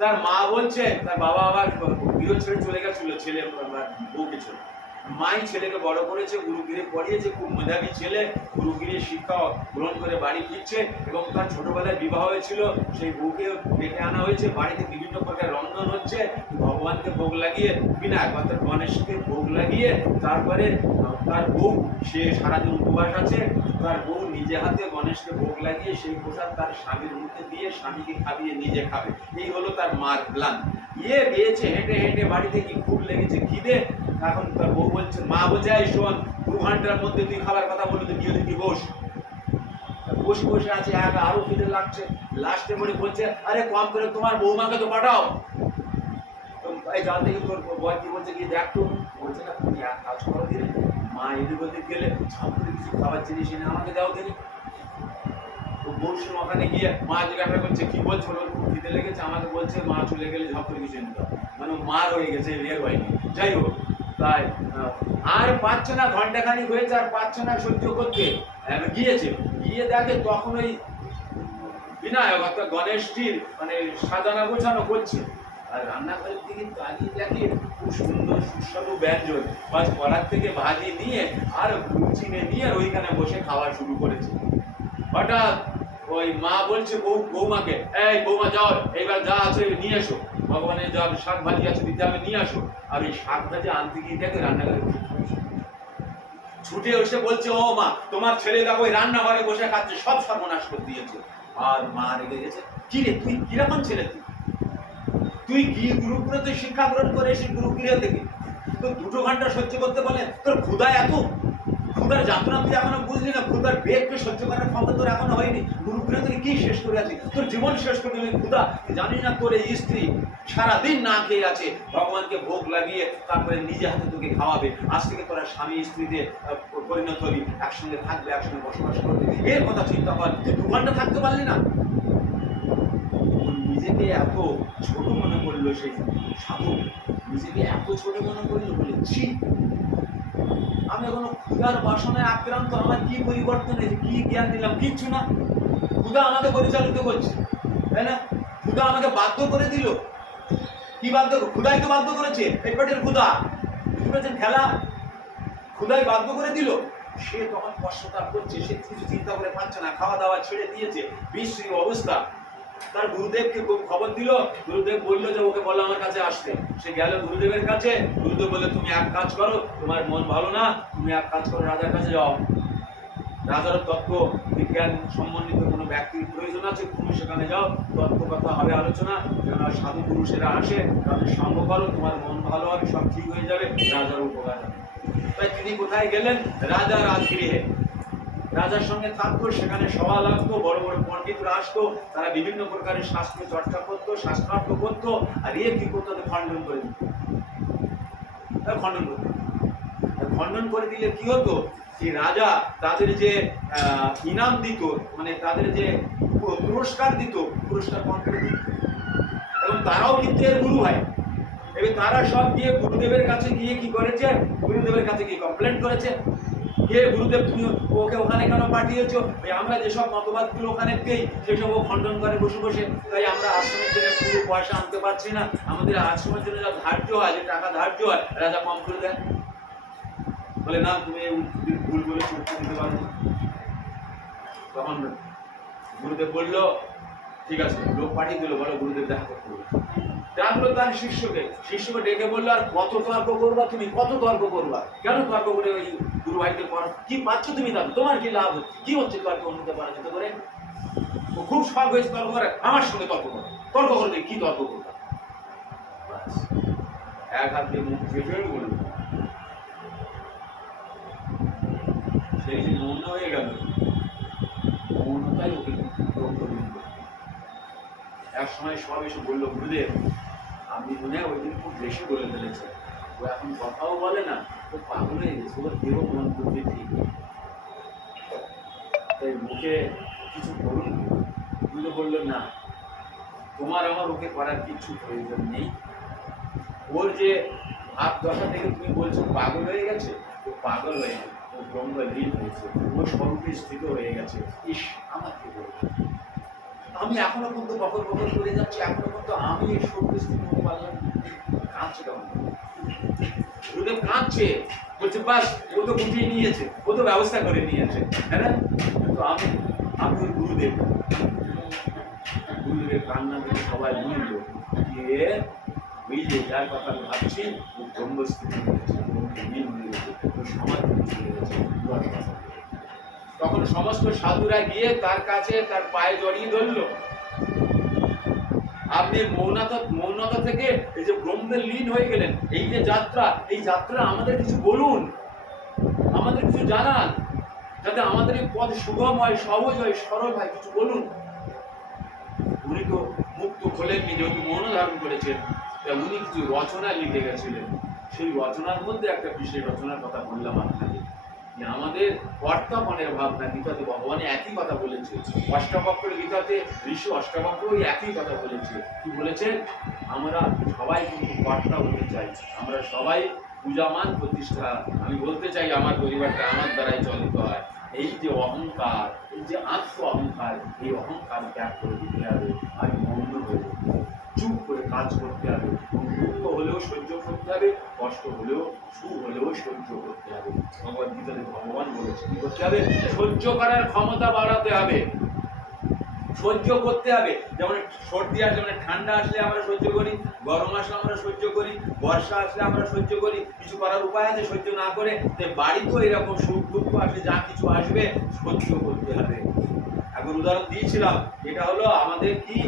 তার মা বলছে, তার বাবা আবার গৃহ ছেড়ে চলে গেছিল, ছেলে বউকে ছেড়ে। মাই ছেলেকে বড় করেছে গুরুগিরে পড়িয়েছে, খুব মেধাবী ছেলে গুরুগিরির শিক্ষা গ্রহণ করে বাড়ি ফিরছে এবং তার ছোটবেলায় বিবাহ হয়েছিল, সেই বউকে ডেকে আনা হয়েছে, বাড়িতে বিভিন্ন প্রকার রন্ধন হচ্ছে, ভগবানকে ভোগ লাগিয়ে বিনায়ক অর্থাৎ গণেশকে ভোগ লাগিয়ে, তারপরে তার বউ, সে সারাদিন উপবাস আছে, তার বউ নিজে হাতে গণেশকে ভোগ লাগিয়ে সেই প্রসাদ তার স্বামীর মুখে দিয়ে স্বামীকে খাবিয়ে নিজে খাবে। এই হলো তার মার প্ল্যান ইয়ে গিয়েছে হেঁটে হেঁটে বাড়ি থেকে খুব লেগেছে খিদে? এখন তার বউ বলছে, মা বলছে, এই শোন, দু ঘণ্টার মধ্যে তুই খাবার কথা বলে তুই গিয়ে তুই বস। বসে বসে আছে, এক আরও খিদে লাগছে। লাস্টে পরে বলছে, আরে কম করে তোমার বৌমাকে তো পাঠাও। এই জান থেকে তোর বয় কি বলছে, কি দেখ তো। বলছে, না, তুমি এক কাজ করো দিলে মা এদিক ওদিক গেলে ছাপুরে কিছু খাবার জিনিস এনে আমাকে দাও দিলে তো বলছিল ওখানে গিয়ে মা জিজ্ঞাসা করছে কি বলছো? ওর খুব খিদে লেগেছে। আমাকে বলছে, মা চলে গেলে ঝপ করে কিছু এনে দাও। মানে ও মার হয়ে গেছে এর হয়নি যাই হোক, তাই আর পাচ্ছে না ঘন্টাখানিক হয়েছে, আর পাচ্ছে না সহ্য করতে। গিয়েছে। গিয়ে দেখে তখন ওই বিনায়ক অর্থাৎ গণেশটির মানে সাজানো গোছানো করছে। আর রান্নাঘরের দিকে তাকিয়ে দেখে খুব সুন্দর সুস্বাদু ব্যঞ্জন। বাস কড়ার থেকে ভাজি নিয়ে আর চিনে নিয়ে আর ওইখানে বসে খাওয়া শুরু করেছে। হঠাৎ ওই মা বলছে, বউ বৌমাকে এই বৌমা যাও, এইবার যা আছে নিয়ে এসো। ভগবানের যা শাক ভাজি আছে দিতে হবে, নিয়ে আসো। আর ওই শাক ভাজি আনতে গিয়ে দেখে রান্নাঘরে ছুটে এসে বলছে, ও মা, তোমার ছেলে দেখো, ওই রান্নাঘরে বসে খাচ্ছে, সব সর্বনাশ করে দিয়েছে। আর মা রেগে গেছে, কি তুই কীরকম ছেলে তুই? তুই কি গুরুকুলতে শিক্ষা গ্রহণ করে এসে গুরুগৃহ থেকে? তোর দুটো ঘণ্টা সহ্য করতে বলে তোর ক্ষুদা এত? ক্ষুদার যাত্রা তুই এখনও বুঝলি না? ক্ষুদার বেগকে সহ্য করার ক্ষমতা তোর এখনও হয়নি। গুরুগৃহ থেকে কি শেষ করে আছিস? তোর জীবন শেষ করে দিলি। ক্ষুদা তুই জানিস না তোর এই স্ত্রী সারাদিন না খেয়ে আছে। ভগবানকে ভোগ লাগিয়ে তারপরে নিজে হাতে তোকে খাওয়াবে। আজ থেকে তোরা স্বামী স্ত্রীতে পরিণত হবি। একসঙ্গে থাকবে, একসঙ্গে বসবাস করবে। এর কথা চিন্তা কর। তুই দু ঘণ্টা থাকতে পারলি না? নিজেকে এত ছোট মনে করল সেই সাধু নিজেকে এত ছোট মনে করল বলে, ছি। আমি এখনও ক্ষুধার বাসনায় আক্রান্ত, আমার কি পরিবর্তন হয়েছে, কি জ্ঞান দিলাম, কিচ্ছু না। ক্ষুধা আমাকে পরিচালিত করছে, তাই না? ক্ষুধা আমাকে বাধ্য করে দিল। কি বাধ্য? ক্ষুধাই তো বাধ্য করেছে, এই ক্ষুধা। বুঝতে খেলা? ক্ষুধাই বাধ্য করে দিল। সে তখন পশ্চাতাপ করছে, সে কিছু চিন্তা করে পাচ্ছে না খাওয়া দাওয়া ছেড়ে দিয়েছে, বিশ্রী অবস্থা। তার গুরুদেবকে খবর দিল। গুরুদেব বলল যে, ওকে বলো আমার কাছে আসতে। সে গেল গুরুদেবের কাছে। গুরুদেব বলল, তুমি এক কাজ করো, তোমার মন ভালো না, তুমি এক কাজ করো, রাজার কাছে যাও। রাজার তত্ত্ব, বিজ্ঞান সম্বন্ধিত কোনো ব্যক্তির প্রয়োজন আছে, তুমি সেখানে যাও। তত্ত্ব কথা হবে আলোচনা। যেন সাধু পুরুষেরা আসে, তাদের সঙ্গ করো, তোমার মন ভালো হবে, সব ঠিক হয়ে যাবে, রাজার উপকার হবে। তাই তিনি কোথায় গেলেন? রাজা রাজগৃহে রাজার সঙ্গে থাকতো, সেখানে সভা লাগতো, বড় বড় পণ্ডিতরা আসতো, তারা বিভিন্ন প্রকারের শাস্ত্র চর্চা করতো, শাস্ত্রার্থ করতো, আর এ কি করতো খণ্ডন করে দিত। খণ্ডন করতো। খণ্ডন করে দিলে কি হতো? যে রাজা তাদের যে ইনাম দিত মানে তাদের যে পুরস্কার দিত, পুরস্কার করে দিত। এবং তারাও কিন্তু এর গুরু হয়। এবার তারা সব গিয়ে গুরুদেবের কাছে গিয়ে কি করেছে? গুরুদেবের কাছে গিয়ে কমপ্লেন করেছে। কে গুরুদেব, তুমি ওকে ওখানে কেন পাঠিয়েছো ওই আমরা যেসব মতবাদগুলো ওখানে পেই সেসব ও খণ্ডন করে বসে বসে, তাই আমরা আশ্রমের জন্য পুরো পয়সা আনতে পারছি না আমাদের আশ্রমের জন্য যা ধার্য হয়, যে টাকা ধার্য হয়, রাজা কম করে দেন বলে, না, তুমি ভুল করে উত্তর দিতে পারো। তখন গুরুদেব বলল, ঠিক আছে, লোক পাঠিয়ে দিল, বলো গুরুদেব দেখা করতে বলো। ডাকলো তার শিষ্যকে শিষ্যকে ডেকে বলল, আর কত তর্ক করবা তুমি? কত তর্ক করবা? কেন তর্ক করে ওই গুরু ভাইকে পড়া কি পাচ্ছ তুমি তাতে? তোমার কি লাভ কি হচ্ছে তর্ক পরাজিত করে ও খুব শখ হয়েছে তর্ক করে, আমার সঙ্গে তর্ক তর্ক করবে কি তর্ক করবা? এক হাত দিয়ে মুখ চেপে বলল, সেই যে মৌন হয়ে গেল মৌনতাই ওকে এক সময় সব এসে বলল, গুরুদেব আপনি মনে হয় ওই দিন খুব বেশি বলে ফেলেছে। ও এখন কথাও বলে না, ও পাগল হয়ে গেছে, ওর দেহ মন বুদ্ধি ঠিক তাই মুখে কিছু করুন গুরু বলল না, তোমার আমার ওকে করার কিছু প্রয়োজন নেই। ওর যে ভাব দশা থেকে তুমি বলছো পাগল হয়ে গেছে, ও পাগল হয়ে গেছে, ও ব্রহ্ম লীন হয়েছে, ও স্বরূপে স্থিত হয়ে গেছে। ইস! আমি এখনও পর্যন্ত বকর বকর করে যাচ্ছি, এখনও পর্যন্ত আমি এই পারলাম না। কাঁদছে কেমন কাঁদছে, বলছে, বাস, ও তো গুটিয়ে নিয়েছে, ও তো ব্যবস্থা করে নিয়েছে হ্যাঁ কিন্তু আমি আমি গুরুদেব গুরুদেবের কান্না সবাই বুঝল যে ওই যে যার কথা আমি ভাবছি, ও ব্রহ্মস্থিতি হয়েছে হয়ে গেছে। তখন সমস্ত সাধুরা গিয়ে তার কাছে তার পায়ে জড়িয়ে ধরলো। আপনি মৌনতা মৌনতা থেকে এই যে ব্রহ্মের লীন হয়ে গেলেন, এই যে যাত্রা, এই যাত্রা আমাদের কিছু বলুন, আমাদের কিছু জানান, যাতে আমাদের এই পথ সুগম হয় সহজ হয়, সরল হয়, কিছু বলুন। উনি তো মুক্ত খোলেননি, যেহেতু মৌন ধারণ করেছেন উনি কিছু রচনা লিখে গেছিলেন। সেই রচনার মধ্যে একটা বিশেষ রচনার কথা বললাম যে আমাদের বর্তমানের ভাবনা, গীতাতে ভগবান একই কথা বলেছে। অষ্টাবক্র গীতাতে ঋষি অষ্টাবক্র ওই একই কথা বলেছে। কি বলেছেন আমরা সবাই কিন্তু কর্তা হতে চাই। আমরা সবাই পূজামান প্রতিষ্ঠা। আমি বলতে চাই, আমার পরিবারটা আমার দ্বারাই চলিত হয়। এই যে অহংকার, এই যে আত্ম অহংকার এই অহংকার ত্যাগ করে দিতে হবে আমি মৌন হয়ে। চুপ করে কাজ করতে হবে। দুঃখ হলেও সহ্য করতে হবে, কষ্ট হলেও সুখ হলেও সহ্য করতে হবে। ভগবদ গীতাতে ভগবান বলেছে, কি করতে হবে? সহ্য করার ক্ষমতা বাড়াতে হবে। সহ্য করতে হবে। যেমন সর্দি আসলে মানে ঠান্ডা আসলে আমরা সহ্য করি, গরম আসলে আমরা সহ্য করি, বর্ষা আসলে আমরা সহ্য করি, কিছু করার উপায় আছে সহ্য না করে তো বাড়িতেও এরকম সুখ দুঃখ আসলে যা কিছু আসবে সহ্য করতে হবে। এখন উদাহরণ দিয়েছিলাম, এটা হলো আমাদের কি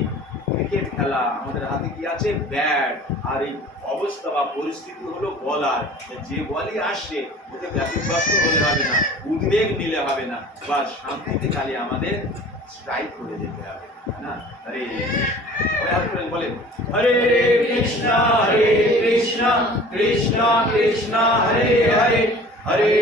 ক্রিকেট খেলা, আমাদের হাতে কি আছে? ব্যাট। আর এই অবস্থা বা পরিস্থিতি হলো বলার। যে বলই আসছে ওকে ব্যতিগ্রস্ত হলে হবে না, উদ্বেগ নিলে হবে না, বা শান্তিতে খালি আমাদের স্ট্রাইক করে যেতে হবে হরে কৃষ্ণ হরে কৃষ্ণ কৃষ্ণ কৃষ্ণ, হরে হরে হরে